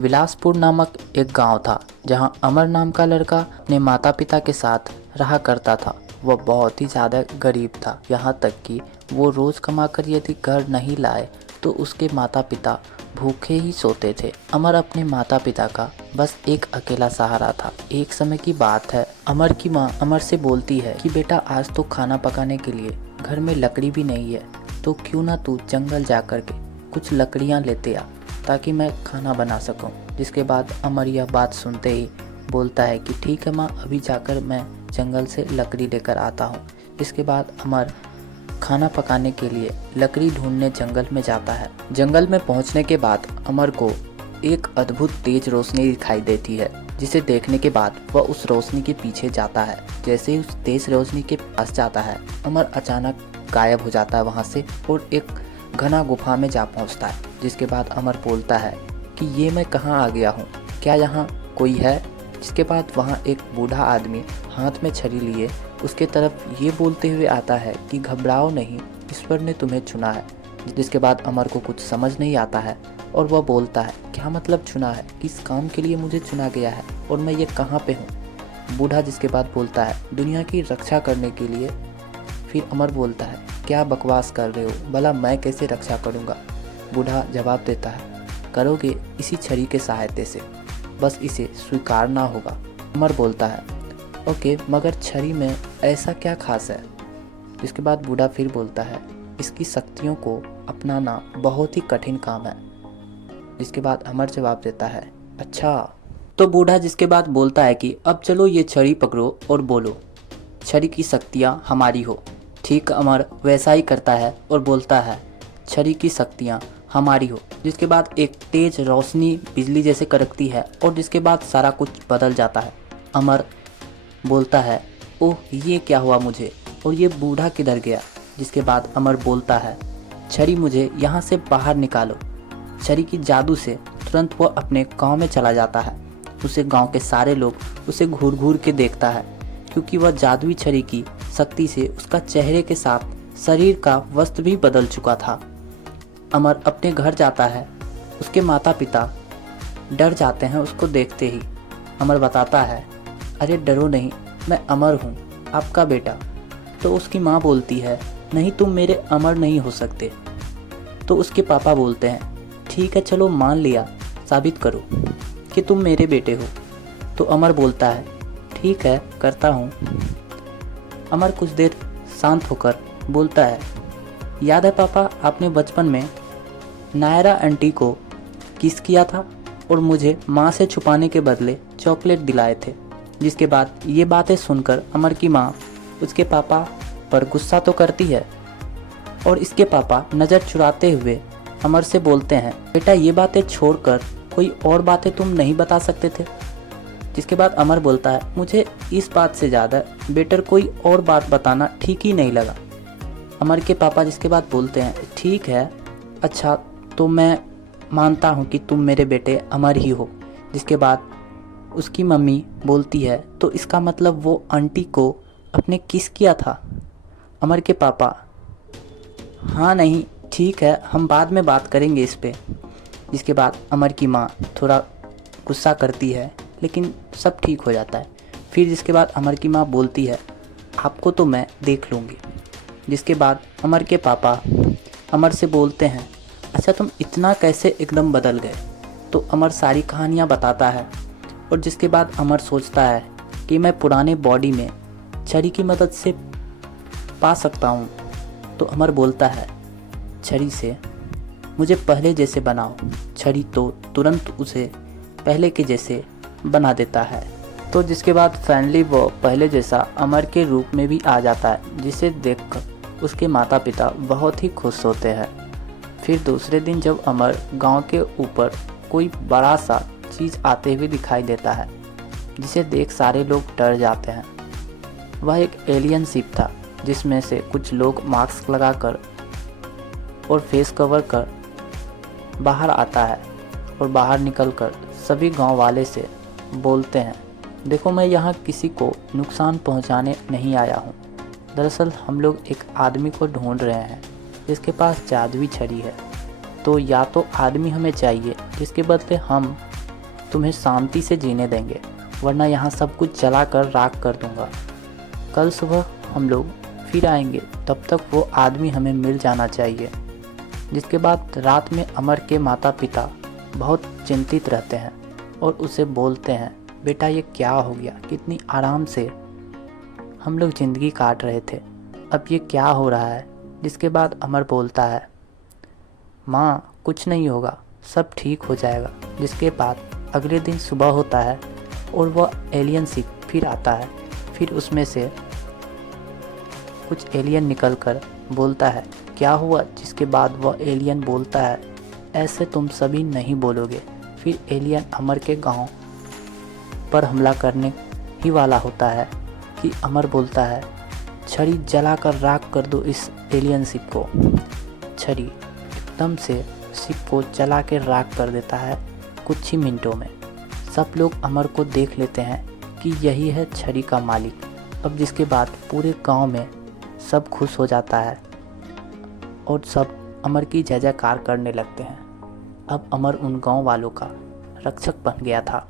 विलासपुर नामक एक गांव था जहां अमर नाम का लड़का अपने माता पिता के साथ रहा करता था। वह बहुत ही ज़्यादा गरीब था, यहाँ तक कि वो रोज़ कमाकर यदि घर नहीं लाए तो उसके माता पिता भूखे ही सोते थे। अमर अपने माता पिता का बस एक अकेला सहारा था। एक समय की बात है, अमर की माँ अमर से बोलती है कि बेटा, आज तो खाना पकाने के लिए घर में लकड़ी भी नहीं है, तो क्यों ना तू जंगल जा कर के कुछ लकड़ियाँ लेते आ ताकि मैं खाना बना सकूं। जिसके बाद अमर यह बात सुनते ही बोलता है कि ठीक है माँ, अभी जाकर मैं जंगल से लकड़ी लेकर आता हूँ। इसके बाद अमर खाना पकाने के लिए लकड़ी ढूंढने जंगल में जाता है। जंगल में पहुँचने के बाद अमर को एक अद्भुत तेज रोशनी दिखाई देती है, जिसे देखने के बाद वह उस रोशनी के पीछे जाता है। जैसे ही उस तेज रोशनी के पास जाता है, अमर अचानक गायब हो जाता है वहाँ से और एक घना गुफा में जा पहुँचता है। जिसके बाद अमर बोलता है कि ये मैं कहाँ आ गया हूँ, क्या यहाँ कोई है। जिसके बाद वहाँ एक बूढ़ा आदमी हाथ में छड़ी लिए उसके तरफ ये बोलते हुए आता है कि घबराओ नहीं, ईश्वर ने तुम्हें चुना है। जिसके बाद अमर को कुछ समझ नहीं आता है और वह बोलता है क्या मतलब चुना है, किस काम के लिए मुझे चुना गया है और मैं ये कहाँ पे हूँ। बूढ़ा जिसके बाद बोलता है दुनिया की रक्षा करने के लिए। फिर अमर बोलता है क्या बकवास कर रहे हो, भला मैं कैसे रक्षा करूँगा। बूढ़ा जवाब देता है करोगे इसी छड़ी के सहायते से, बस इसे स्वीकारना होगा। अमर बोलता है ओके, मगर छड़ी में ऐसा क्या खास है। जिसके बाद बूढ़ा फिर बोलता है इसकी शक्तियों को अपनाना बहुत ही कठिन काम है। जिसके बाद अमर जवाब देता है अच्छा। तो बूढ़ा जिसके बाद बोलता है कि अब चलो ये छड़ी पकड़ो और बोलो छड़ी की शक्तियाँ हमारी हो। ठीक अमर वैसा ही करता है और बोलता है छड़ी की शक्तियाँ हमारी हो। जिसके बाद एक तेज रोशनी बिजली जैसे कड़कती है और जिसके बाद सारा कुछ बदल जाता है। अमर बोलता है ओह ये क्या हुआ मुझे, और ये बूढ़ा किधर गया। जिसके बाद अमर बोलता है छड़ी मुझे यहाँ से बाहर निकालो। छड़ी की जादू से तुरंत वो अपने गांव में चला जाता है। उसे गांव के सारे लोग उसे घूर घूर के देखता है, क्योंकि वह जादुई छड़ी की शक्ति से उसका चेहरे के साथ शरीर का वस्त्र भी बदल चुका था। अमर अपने घर जाता है। उसके माता पिता डर जाते हैं उसको देखते ही। अमर बताता है अरे डरो नहीं, मैं अमर हूँ, आपका बेटा। तो उसकी माँ बोलती है नहीं, तुम मेरे अमर नहीं हो सकते। तो उसके पापा बोलते हैं ठीक है चलो मान लिया, साबित करो कि तुम मेरे बेटे हो। तो अमर बोलता है ठीक है करता हूँ। अमर कुछ देर शांत होकर बोलता है याद है पापा, आपने बचपन में नायरा आंटी को किस किया था और मुझे माँ से छुपाने के बदले चॉकलेट दिलाए थे। जिसके बाद ये बातें सुनकर अमर की माँ उसके पापा पर गुस्सा तो करती है और इसके पापा नज़र चुराते हुए अमर से बोलते हैं बेटा ये बातें छोड़कर कोई और बातें तुम नहीं बता सकते थे। जिसके बाद अमर बोलता है मुझे इस बात से ज़्यादा बेटर कोई और बात बताना ठीक ही नहीं लगा। अमर के पापा जिसके बाद बोलते हैं ठीक है अच्छा, तो मैं मानता हूँ कि तुम मेरे बेटे अमर ही हो। जिसके बाद उसकी मम्मी बोलती है तो इसका मतलब वो आंटी को अपने किस किया था। अमर के पापा हाँ नहीं ठीक है, हम बाद में बात करेंगे इस पे। जिसके बाद अमर की माँ थोड़ा गुस्सा करती है, लेकिन सब ठीक हो जाता है। फिर जिसके बाद अमर की माँ बोलती है आपको तो मैं देख लूँगी। जिसके बाद अमर के पापा अमर से बोलते हैं अच्छा तुम इतना कैसे एकदम बदल गए। तो अमर सारी कहानियाँ बताता है और जिसके बाद अमर सोचता है कि मैं पुराने बॉडी में छड़ी की मदद से पा सकता हूँ। तो अमर बोलता है छड़ी से मुझे पहले जैसे बनाओ। छड़ी तो तुरंत उसे पहले के जैसे बना देता है। तो जिसके बाद फाइनली वो पहले जैसा अमर के रूप में भी आ जाता है, जिसे देखकर उसके माता पिता बहुत ही खुश होते हैं। फिर दूसरे दिन जब अमर गांव के ऊपर कोई बड़ा सा चीज़ आते हुए दिखाई देता है, जिसे देख सारे लोग डर जाते हैं। वह एक एलियन शिप था, जिसमें से कुछ लोग मास्क लगाकर और फेस कवर कर बाहर आता है और बाहर निकलकर सभी गांव वाले से बोलते हैं देखो मैं यहाँ किसी को नुकसान पहुँचाने नहीं आया हूँ। दरअसल हम लोग एक आदमी को ढूंढ रहे हैं जिसके पास जादुई छड़ी है। तो या तो आदमी हमें चाहिए जिसके बदले हम तुम्हें शांति से जीने देंगे, वरना यहाँ सब कुछ जला कर राख कर दूंगा। कल सुबह हम लोग फिर आएंगे, तब तक वो आदमी हमें मिल जाना चाहिए। जिसके बाद रात में अमर के माता पिता बहुत चिंतित रहते हैं और उसे बोलते हैं, बेटा ये क्या हो गया, कितनी आराम से हम लोग ज़िंदगी काट रहे थे, अब ये क्या हो रहा है। जिसके बाद अमर बोलता है, माँ कुछ नहीं होगा, सब ठीक हो जाएगा। जिसके बाद अगले दिन सुबह होता है और वह एलियन शिप फिर आता है। फिर उसमें से कुछ एलियन निकलकर बोलता है, क्या हुआ। जिसके बाद वह एलियन बोलता है, ऐसे तुम सभी नहीं बोलोगे। फिर एलियन अमर के गांव पर हमला करने ही वाला होता है कि अमर बोलता है, छड़ी जलाकर राख कर दो इस एलियन शिप को। छड़ी एकदम से शिप को जला के राख कर देता है कुछ ही मिनटों में। सब लोग अमर को देख लेते हैं कि यही है छड़ी का मालिक। अब जिसके बाद पूरे गांव में सब खुश हो जाता है और सब अमर की जय जयकार करने लगते हैं। अब अमर उन गांव वालों का रक्षक बन गया था।